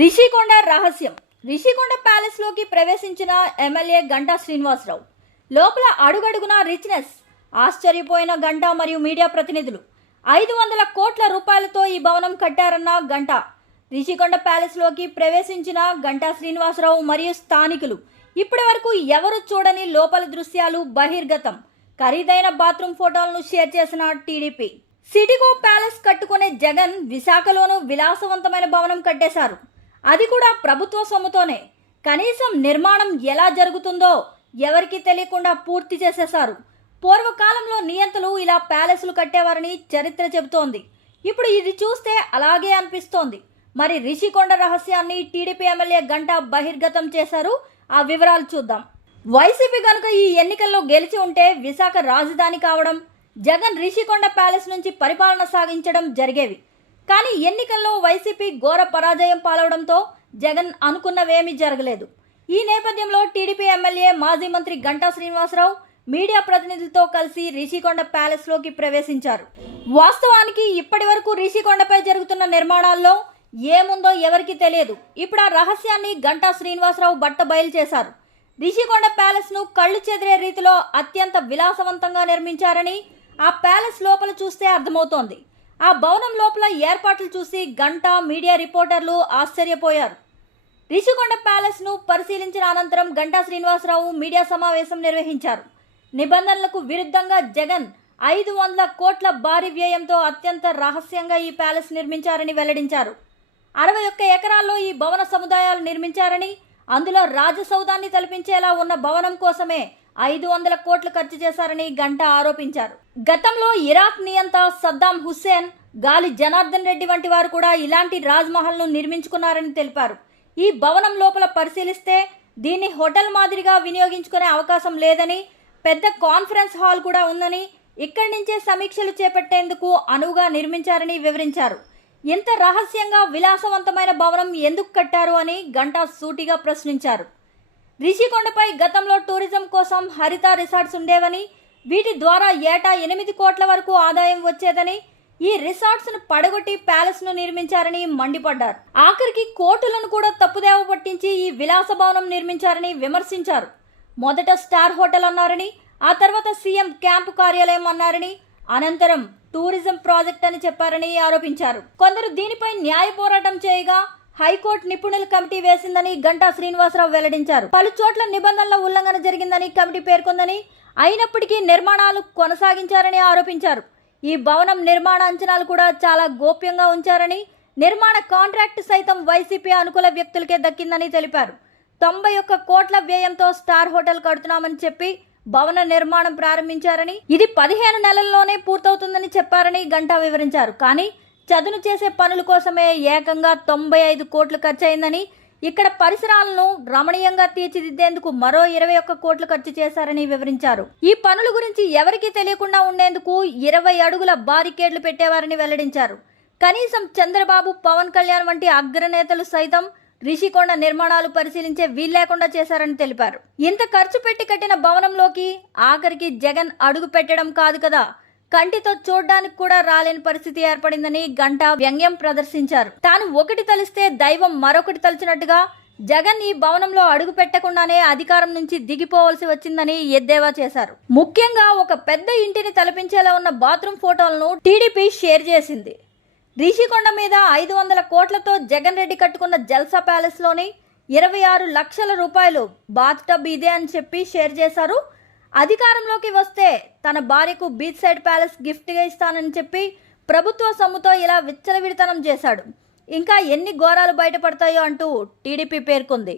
రిషికొండ రహస్యం. రిషికొండ ప్యాలెస్ లోకి ప్రవేశించిన ఎమ్మెల్యే గంటా శ్రీనివాసరావు. లోపల అడుగడుగునా రిచ్నెస్. ఆశ్చర్యపోయిన గంటా మరియు మీడియా ప్రతినిధులు. 500 కోట్ల రూపాయలతో ఈ భవనం కట్టారన్న గంటా. రిషికొండ ప్యాలెస్ లోకి ప్రవేశించిన గంటా శ్రీనివాసరావు మరియు స్థానికులు ఇప్పటి వరకు ఎవరు చూడని లోపల దృశ్యాలు బహిర్గతం. ఖరీదైన బాత్రూమ్ ఫోటోలను షేర్ చేసిన టీడీపీ. సిటీగో ప్యాలెస్ కట్టుకునే జగన్ విశాఖలోనూ విలాసవంతమైన భవనం కట్టేశారు. అది కూడా ప్రభుత్వ సొమ్ముతోనే. కనీసం నిర్మాణం ఎలా జరుగుతుందో ఎవరికి తెలియకుండా పూర్తి చేసేశారు. పూర్వకాలంలో నియంతలు ఇలా ప్యాలెస్లు కట్టేవారని చరిత్ర చెబుతోంది. ఇప్పుడు ఇది చూస్తే అలాగే అనిపిస్తోంది. మరి రిషికొండ రహస్యాన్ని టీడీపీ ఎమ్మెల్యే గంటా బహిర్గతం చేశారు. ఆ వివరాలు చూద్దాం. వైసీపీ కనుక ఈ ఎన్నికల్లో గెలిచి ఉంటే విశాఖ రాజధాని కావడం, జగన్ రిషికొండ ప్యాలెస్ నుంచి పరిపాలన సాగించడం జరిగేవి. కానీ ఎన్నికల్లో వైసీపీ ఘోర పరాజయం పాలవడంతో జగన్ అనుకున్నవేమీ జరగలేదు. ఈ నేపథ్యంలో టీడీపీ ఎమ్మెల్యే మాజీ మంత్రి గంటా శ్రీనివాసరావు మీడియా ప్రతినిధులతో కలిసి రిషికొండ ప్యాలెస్ లోకి ప్రవేశించారు. వాస్తవానికి ఇప్పటి వరకు రిషికొండపై జరుగుతున్న నిర్మాణాల్లో ఏముందో ఎవరికి తెలియదు. ఇప్పుడు ఆ రహస్యాన్ని గంటా శ్రీనివాసరావు బట్ట బయలు చేశారు. రిషికొండ ప్యాలెస్ ను కళ్ళు చెదిరే రీతిలో అత్యంత విలాసవంతంగా నిర్మించారని ఆ ప్యాలెస్ లోపల చూస్తే అర్థమవుతోంది. ఆ భవనం లోపల ఏర్పాట్లు చూసి గంటా, మీడియా రిపోర్టర్లు ఆశ్చర్యపోయారు. రిషికొండ ప్యాలెస్ ను పరిశీలించిన అనంతరం గంటా శ్రీనివాసరావు మీడియా సమావేశం నిర్వహించారు. నిబంధనలకు విరుద్ధంగా జగన్ 500 కోట్ల భారీ వ్యయంతో అత్యంత రహస్యంగా ఈ ప్యాలెస్ నిర్మించారని వెల్లడించారు. 61 ఎకరాల్లో ఈ భవన సముదాయాలు నిర్మించారని, అందులో రాజసౌధాన్ని తలపించేలా ఉన్న భవనం కోసమే 500 కోట్లు ఖర్చు చేశారని గంటా ఆరోపించారు. గతంలో ఇరాక్ నియంత సద్దాం హుస్సేన్, గాలి జనార్దన్ రెడ్డి వంటి వారు కూడా ఇలాంటి రాజ్మహల్ ను నిర్మించుకున్నారని తెలిపారు. ఈ భవనం లోపల పరిశీలిస్తే దీన్ని హోటల్ మాదిరిగా వినియోగించుకునే అవకాశం లేదని, పెద్ద కాన్ఫరెన్స్ హాల్ కూడా ఉందని, ఇక్కడి నుంచే సమీక్షలు చేపట్టేందుకు అనువుగా నిర్మించారని వివరించారు. ఇంత రహస్యంగా విలాసవంతమైన భవనం ఎందుకు కట్టారు అని గంటా సూటిగా ప్రశ్నించారు. రిషికొండపై గతంలో టూరిజం కోసం హరిత రిసార్ట్స్ ఉండేవని, వీటి ద్వారా ఏటా 8 కోట్ల వరకు ఆదాయం వచ్చేదని, ఈ రిసార్ట్స్ ను పడగొట్టి ప్యాలెస్ ను నిర్మించారని మండిపడ్డారు. ఆఖరికి కోర్టులను కూడా తప్పుదేవ పట్టించి ఈ విలాస భవనం నిర్మించారని విమర్శించారు. మొదట స్టార్ హోటల్ అన్నారని, ఆ తర్వాత సీఎం క్యాంపు కార్యాలయం అన్నారని, అనంతరం టూరిజం ప్రాజెక్ట్ అని చెప్పారని ఆరోపించారు. కొందరు దీనిపై న్యాయ పోరాటం చేయగా హైకోర్టు నిపుణుల కమిటీ వేసిందని గంటా శ్రీనివాసరావు వెల్లడించారు. పలు చోట్ల నిబంధనల ఉల్లంఘన జరిగిందని కమిటీ పేర్కొందని, అయినప్పటికీ నిర్మాణాలు కొనసాగించారని ఆరోపించారు. ఈ భవనం నిర్మాణ అంచనాలు కూడా చాలా గోప్యంగా ఉంచారని, నిర్మాణ కాంట్రాక్ట్ సైతం వైసీపీ అనుకూల వ్యక్తులకే దక్కిందని తెలిపారు. 91 కోట్ల వ్యయంతో స్టార్ హోటల్ కడుతున్నామని చెప్పి భవన నిర్మాణం ప్రారంభించారని, ఇది 15 నెలల్లోనే పూర్తవుతుందని చెప్పారని గంటా వివరించారు. కానీ చదును చేసే పనుల కోసమే ఏకంగా 95 కోట్లు ఖర్చయిందని, ఇక్కడ పరిసరాలను రమణీయంగా తీర్చిదిద్దేందుకు మరో 21 కోట్లు ఖర్చు చేశారని వివరించారు. ఈ పనుల గురించి ఎవరికీ తెలియకుండా ఉండేందుకు 20 అడుగుల బారికేడ్లు పెట్టేవారని వెల్లడించారు. కనీసం చంద్రబాబు, పవన్ కళ్యాణ్ వంటి అగ్రనేతలు సైతం రిషికొండ నిర్మాణాలు పరిశీలించే వీల్లేకుండా చేశారని తెలిపారు. ఇంత ఖర్చు పెట్టి కట్టిన భవనంలోకి ఆఖరికి జగన్ అడుగు పెట్టడం కాదు కదా, కంటితో చూడ్డానికి కూడా రాలేని పరిస్థితి ఏర్పడిందని గంటా వ్యంగ్యం ప్రదర్శించారు. తాను ఒకటి తలిస్తే దైవం మరొకటి తలిచినట్టుగా జగన్ ఈ భవనంలో అడుగు పెట్టకుండానే అధికారం నుంచి దిగిపోవలసి వచ్చిందని ఎద్దేవా చేశారు. ముఖ్యంగా ఒక పెద్ద ఇంటిని తలపించేలా ఉన్న బాత్రూమ్ ఫోటోలను టీడీపీ షేర్ చేసింది. రిషికొండ మీద 500 కోట్లతో జగన్ రెడ్డి కట్టుకున్న జల్సా ప్యాలెస్ లోని 26 లక్షల రూపాయలు బాత్ టబ్ ఇదే అని చెప్పి షేర్ చేశారు. అధికారంలోకి వస్తే తన భార్యకు బీచ్ సైడ్ ప్యాలెస్ గిఫ్ట్గా ఇస్తానని చెప్పి ప్రభుత్వ సొమ్ముతో ఇలా విచ్చలవిడితనం చేశాడు. ఇంకా ఎన్ని ఘోరాలు బయటపడతాయో అంటూ టీడీపీ పేర్కొంది.